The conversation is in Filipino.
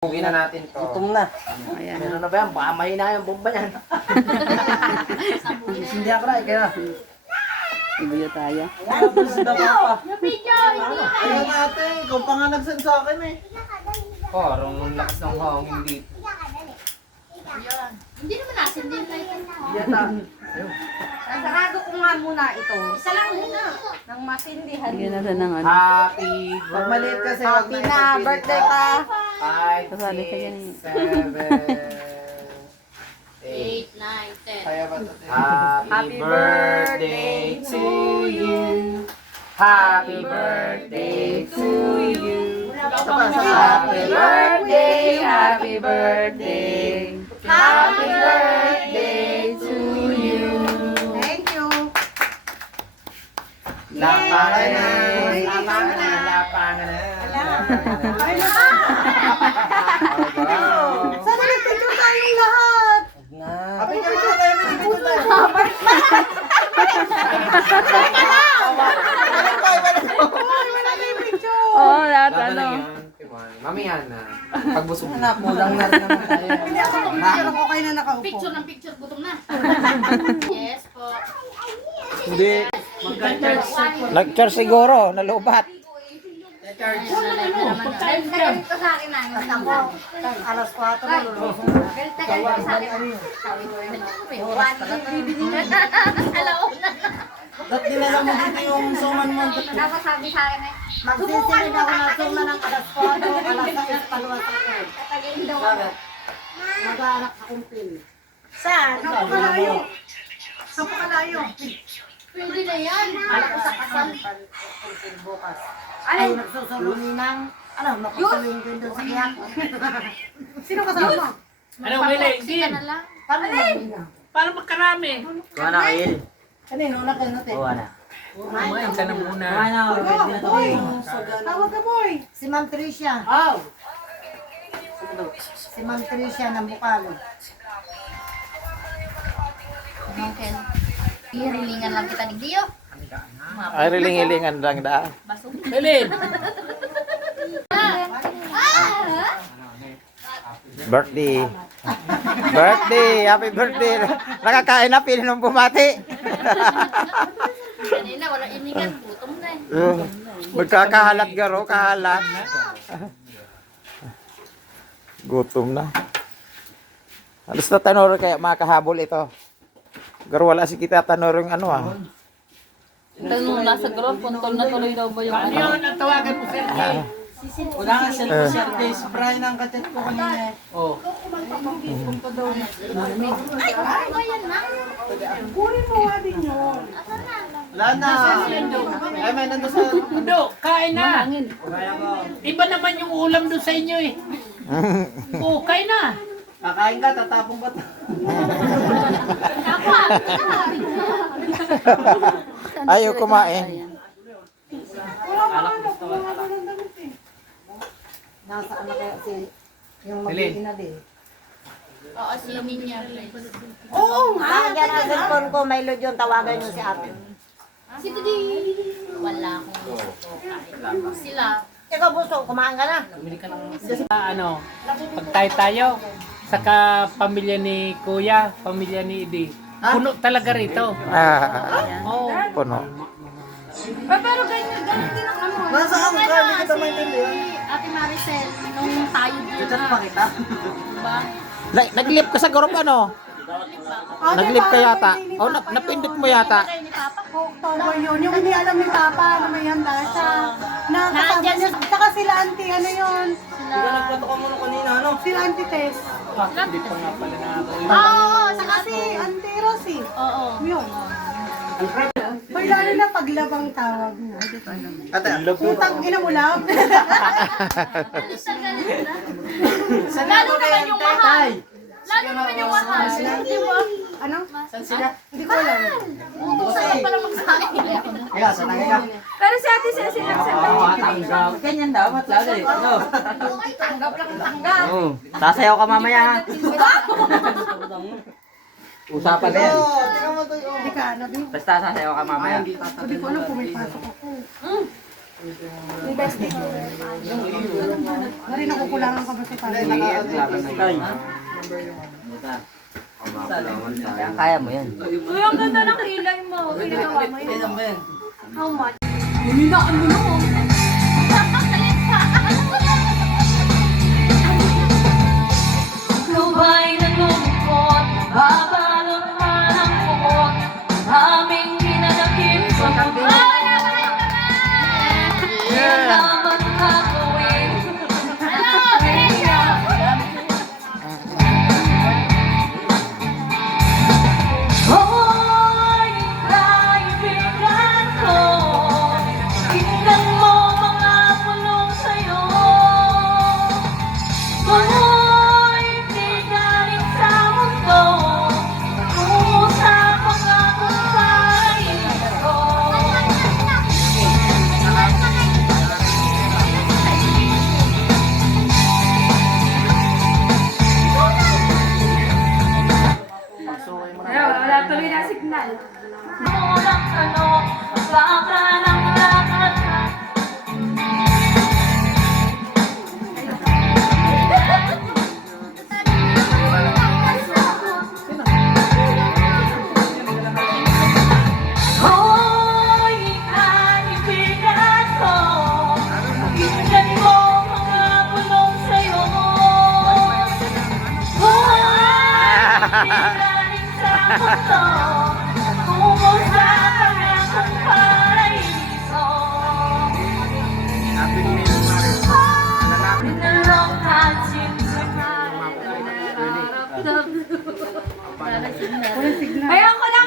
Bugin na natin to. Gutom na. Ayan. Meron na ba yan? Baka mahina yung bomba yan. Hindi ako rin, kaya. Ibuyo tayo. Ayaw natin, ikaw pa nga nag-send sa akin eh. Parang ang lakas ng hangin dito. Yan. Hindi naman nasin din na ito. Yata. Sarado ko nga muna ito. Isa lang muna. Nang masindihan. Bigyan natin ng ano. Happy Pag maliit kasi, wag Happy na na, ipagpili birthday ko. ka. 5, Kasali ka dyan 6, 7, 8. 8, 9, 10. Kaya ba ito? Happy birthday to you. Happy birthday to you. Happy birthday, happy birthday. Happy birthday to you. Thank you. Lapangan na. Yay! Lapangan na. Lapangan na. Sana nagpicture tayong lahat. Happy ka muna tayo, may dito tayo. Oo, lahat Laban ano. na yan. Mamaya na. Pagbusog Anak, kulang na rin naman tayo. Hindi ako picture ako kayo na nakaupo. Picture ng picture. Gutom na. Yes po. Hindi. Nag-charge siguro, nalubat. Galit na galit ka sa akin na. Basta ako, alas 4 na lulusong na. Galit na galit ka sa akin. Sabi ko yun. Alauna na. Ba't dinala mo dito yung suman mo? Dapat sabi sa akin eh, magsisilid ako ng suma ng alas 4, alas 6, paluwas ako. Tatagin daw ako. Mag-aanak sa kumpil. Saan? Saan pa kalayo? Saan pa kalayo? Pwede na yan. Alam ko sa kasal. Kumpil bukas. Ay, nagsusulungi ng, makusuling din doon sa iyak. Sino kasama? Ano, Willie? Papaksi ka na lang. Paano na? Para magkarami. Kuha na kail. Kanino na kayo natin? Kuha na. Kumain ka na muna. Tawag ka, boy. Si Ma'am Tricia. Aw! Si Ma'am Tricia ng Bukalo. Okay. Irilingan lang kita ni Dio. Ay, riling-ilingan lang da. Willie! Birthday. Birthday! Happy birthday! Nakakain na, pili nung bumati. Kanina, wala iningan. Gutom na eh. Magkakahalat garo, kahalat. Gutom na. Alas na tanoro kaya makahabol ito. Garo wala si kita tanoro yung ano ah. Tanong nasa group, puntol na tuloy daw ba yung Ano ano? yun ang tawagan mo, Sergey? Wala nga selfie. Si Brian ang kachat ko kanina eh. Oh. Ay, ano ba yan na? Wala na. Ay, may nandun sa... Udo, kain na. Iba naman yung ulam doon sa inyo eh. Oh, kain na. Kakain ka, tatapong ka. Ayaw kumain. Nasa ano kaya si yung magiging na din. Oo, si Minya. Nandiyan ang cellphone ko, may load yun, tawagan nyo si ate. Si Didi. Wala akong gusto. Kahit lang. Sila. Ikaw buso, kumain ka na. Ano, pagtay tayo. Saka pamilya ni Kuya, pamilya ni Idi. Puno talaga rito. Oh. Puno. Pero ganyan din ang ano. Nasa ang ka, hindi kita maintindihan. Ate Maricel, nung tayo dito. Ito na pakita. Diba? Naglip ka sa group ano? Naglip ka yata. O napindot mo yata. Kayo ni Papa. October yun, yung hindi alam ni Papa na may handa siya. Na kasama niya, saka sila auntie, ano yun? Hindi ka nagplato ka muna kanina, ano? Sila auntie Tess. Hindi pa nga pala na ako. Oo, saka Si auntie Rosie. Oo. Yun. May lalo na paglabang tawag mo. Ate, Putang ina mo lang. Lalo naman yung mahal. Lalo naman yung mahal. Di ba? Ano? saan sila? Hindi ko alam. Utusan ka pala magsahin. Kaya, saan ka? Pero si ate siya sila Tanggap. Ganyan daw, matlalo eh. No. tanggap lang tanggap. Sasayaw ka mamaya ha. Usapan na yan. Tingnan mo to yung... Hindi ka ano, di. Basta sasayaw ka mamaya. Hindi ko alam kung may pasok ako. Mari nakukulangan ka ba sa tayo? Kaya mo yan. Uy, ang ganda ng kilay mo. Pinagawa mo yun. Kailan ba yan? How much? Huminaan mo no. Lubay na lumukot, babalot man ang bukot, aming pinanakit sa mundo. Yan naman gagawin. Hoy, kaibigan ko, tingnan mo mga pulong sa'yo. Hoy, di galing sa mundo, tungo sa pangakong paraiso. Wala tuloy na signal. Mulang ano, baka ng lahat. Hoy, kaibigan ko, pakinggan mo mga bulong sa'yo. Hoy, galing sa mundo, tungo sa pangakong paraiso. Pinalong hatsin sa Ayoko na